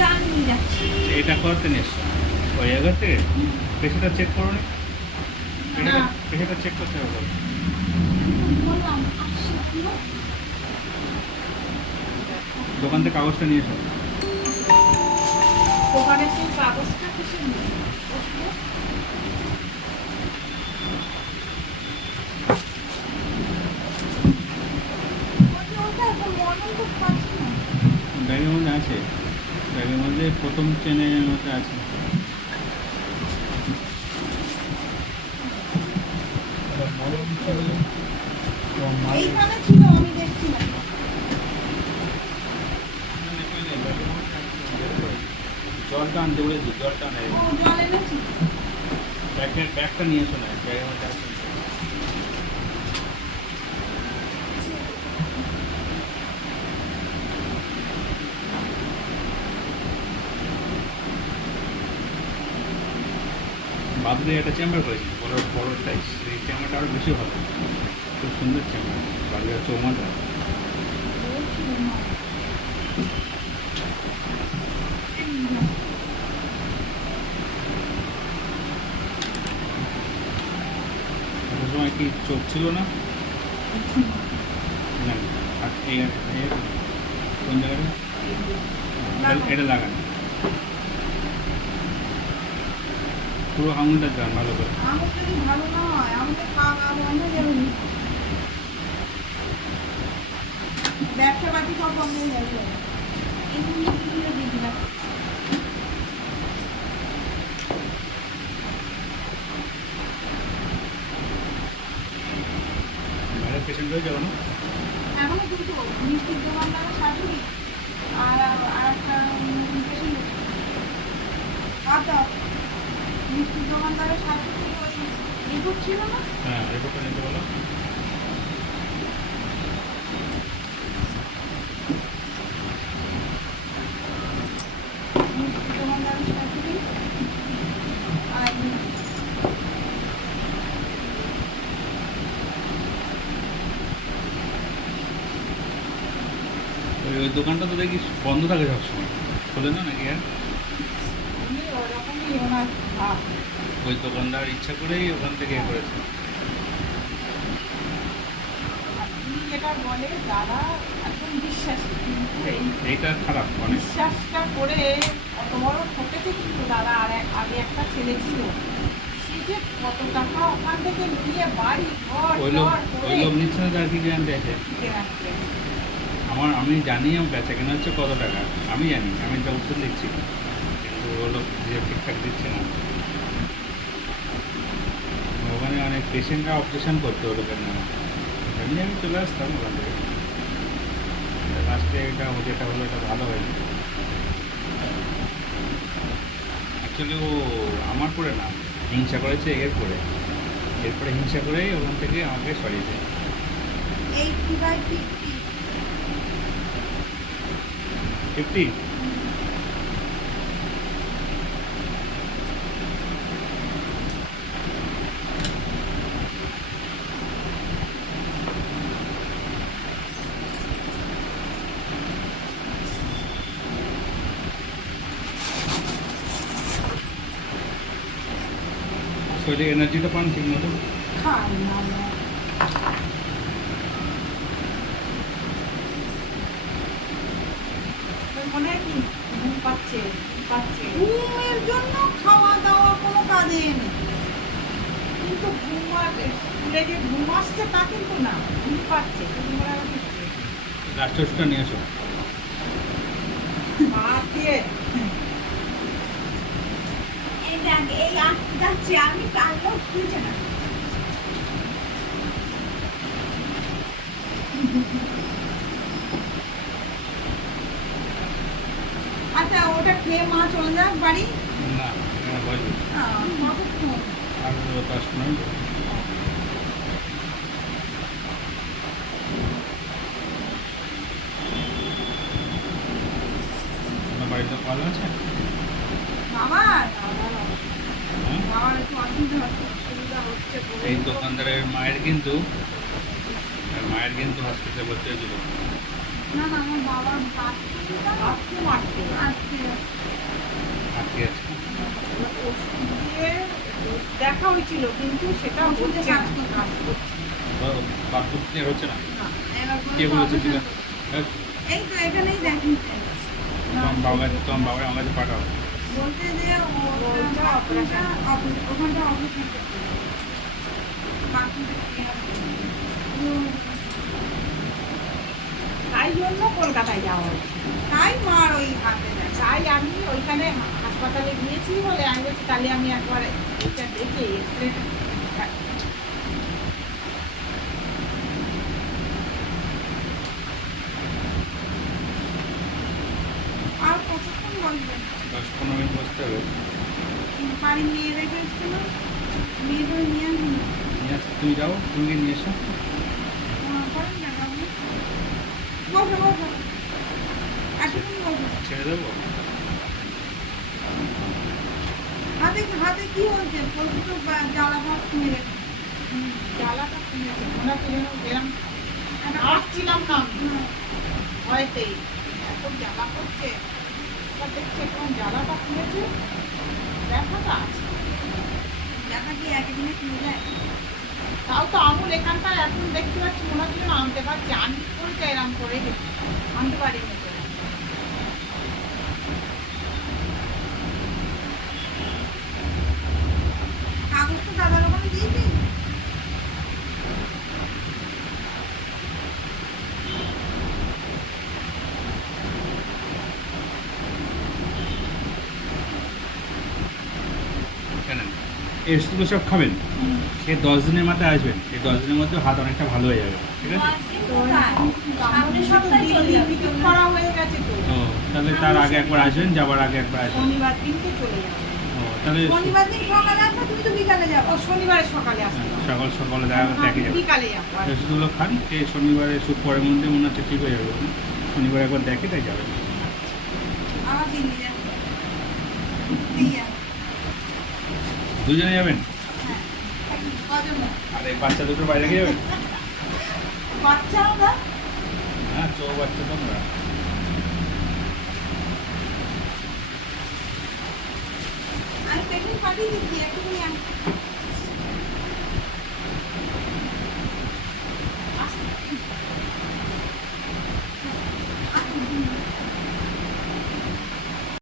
জাল নিয়ে যাচ্ছি। এটা করতে নিয়ে এসছো ওই জায়গা থেকে? পেশাটা চেক করো নি? পেশাটা চেক করতে হবে বলো। বললাম আসছি পুরো। দোকান থেকে কাগজটা নিয়ে এসো। দোকানে সেই কাগজটা কিসে নিয়ে ব্যাগের মধ্যে আছে, ব্যাগের মধ্যে প্রথম চেনের মধ্যে আছে। এইখানে ছিল, আমি দেখছি না। জলটা আনতে বলেছি, জলটা নেই। ও জল এনেছি। ব্যাগটা নিয়ে এসো না, ব্যাগের মধ্যে আছে। বাদুড়ে একটা চেম্বার করেছি, বড় বড় সাইজ, সেই চেম্বারটা আরও বেশি ভালো, খুব সুন্দর চেম্বার। বাদুড়ের চৌমাটা একটা সময় কি চোখ ছিল না? না, আর কোন জায়গাটা? এটা লাগানো পুরো আঙুলটা দেন ভালো করে। আমার যদি ভালো না হয় আমাকে খাওয়া বন্ধ যাবে। ব্যবসা বাকি সব বন্ধ হয়ে যাবে। এমনি দিয়ে দিলাম। বাইরে পেশেন্ট হয়ে যাবে না? এখনো দুটো মিষ্টির দোকানদারের শাশুড়ি আর আর একটা পেশেন্ট মিষ্টির দোকানদারের শাশুড়ি ওই রিপোর্ট ছিল না? হ্যাঁ, রিপোর্টটা নিতে বলো। মিষ্টির দোকানদারের শাশুড়ি আর ওই দোকানটা তো দেখি বন্ধ থাকে সবসময়, খোলে না নাকি? আর উনি ওরকমই ওনার ভাব। ওই দোকানদার ইচ্ছা করেই ওখান থেকে এ করেছে। আপনি যেটা বলে দাদা একদম বিশ্বাসী, কিন্তু এই এইটা খারাপ অনেক। বিশ্বাসটা করে অত বড় ঠকেছে। কিন্তু দাদা আগে একটা ছেলে ছিল, সে যে কত টাকা ওখান থেকে নিয়ে বাড়ি ঘর ওই লোক দর করে নিচ্ছে না, তার কি জানতে আছে? টিকে রাখছে। আমি জানি আমার বেচা কেনা হচ্ছে কত টাকা, আমি জানি, আমি এটা ওষুধ দিচ্ছি, কিন্তু ও লোক যে ঠিকঠাক দিচ্ছে না। ওখানে অনেক পেশেন্টরা অপারেশন করতে হলো কেন, এমনি আমি চলে আসতাম ওখান থেকে। লাস্টে এটা যেটা হলো এটা ভালো হয়নি। অ্যাকচুয়ালি ও আমার পরে না, হিংসা করেছে এরপরে হিংসা করেই ওখান থেকে আমাকে সরিয়েছে। 80/50 50? শরীরে এনার্জিটা পান ঠিক মতো? খাই না মনে হয় কি ঘুম পাচ্ছে ঘুমের জন্য খাওয়া দাওয়া কোনো কাজে নেই, কিন্তু স্কুলে যে ঘুম আসছে তা কিন্তু না, ঘুম পাচ্ছে। লাস্ট ওষুধটা নিয়ে আসো। এই যাচ্ছে আমি কালকেও খুলছে না। আচ্ছা ওটা খেয়ে মা চলে যাক বাড়ি। না, বলবি কতক্ষণ? আর 10 মিনিট। আপনার বাড়িতে ভালো আছে? বাবার হ্যাঁ? বাবার একটু অসুবিধা হচ্ছে। এই দোকানদারের মায়ের কিন্তু হসপিটালে ভর্তি হয়েছিল। না না, আমার বাবার বাথরুম আটকে আটকে আছে। ওষুধ দিয়ে দেখা হয়েছিল, কিন্তু সেটা ওষুধে হচ্ছে কাজ না, করছে না। কাজ করছে বাথরুম ক্লিয়ার হচ্ছে না। এবার কে বলেছে দিলা? এই তো এখানেই দেখেন তোমার বাবার আমার কাছে পাঠাও। বলতে যে ওইটা operation। ওখানটা অপারেশন করতে হবে। বাথরুমটা clear করতে হবে। তাই জন্য কলকাতায় যাওয়া হয়েছে। তাই মার ওই হাতে যায়। তাই আমি ওইখানে হাসপাতালে গিয়েছি বলে আমি বলছি তাহলে আমি একবার এটা দেখে এক্সরেটা আর কতক্ষণ বসবে? 10-15 মিনিট বসতে হবে। বাড়ি মেয়ে রেখে এসছিল, মেয়ে ধরে নিয়ে আসুন। নিয়ে আসো, তুমি যাও, তুমি গিয়ে নিয়ে এসো। করেন না বাবু, বসো বসো, এতক্ষণ বসো। ছেড়ে দেবো। হাতে হাতে কি হয়েছে? প্রচুর জ্বালা ভাব কমে গেছে। জ্বালাটা কমেছে মনে হচ্ছে যেন এরম আসছিলাম না আমি ভয়তেই এত জ্বালা করছে। এবার দেখছি এখন জ্বালাটা কমেছে, ব্যথাটা আছে। দেখা কি একদিনে কমে যায়? তাও তো আঙুল এখানটা এখন দেখতে পাচ্ছি মনে হচ্ছে যেন আনতে পারছি, আনতে পড়েছে এরম করে আনতে পারিনি তো। কাগজ তো দাদার ওখানে দিয়েছি। জানেন এই ওষুধগুলো সব খাবেন, এই 10 দিনের মাথায় আসবেন, এই 10 দিনের মধ্যে হাত অনেকটা ভালো হয়ে যাবে, ঠিক আছে? সামনের সপ্তাহে চলে যাবে। টিকিট করা হয়ে গেছে তো, ও তাহলে তার আগে একবার আসবেন, যাবার আগে একবার আসবেন। শনিবার দিনকে চলে যাবে। ও তাহলে শনিবার দিন সকালে আসবে, তুমি তো বিকালে যাবো। ও শনিবারে সকালে আসবে, সকাল সকালে দেখা দেখে যাবে। বিকালে যাবো আর এই ওষুধগুলো খান, এই শনিবারে পরের মধ্যে মনে হচ্ছে ঠিক হয়ে যাবে। শনিবার একবার দেখে তাই যাবে। আমার দিল্লি যাবে। দিয়া, দুজনে যাবেন? হ্যাঁ। কজন? আর এই বাচ্চা দুটো বাইরে রেখে যাবেন? বাচ্চাও না? হ্যাঁ, বাচ্চা তোমরা। আমি পেশেন্ট পাঠিয়ে দিচ্ছি, একটুখানি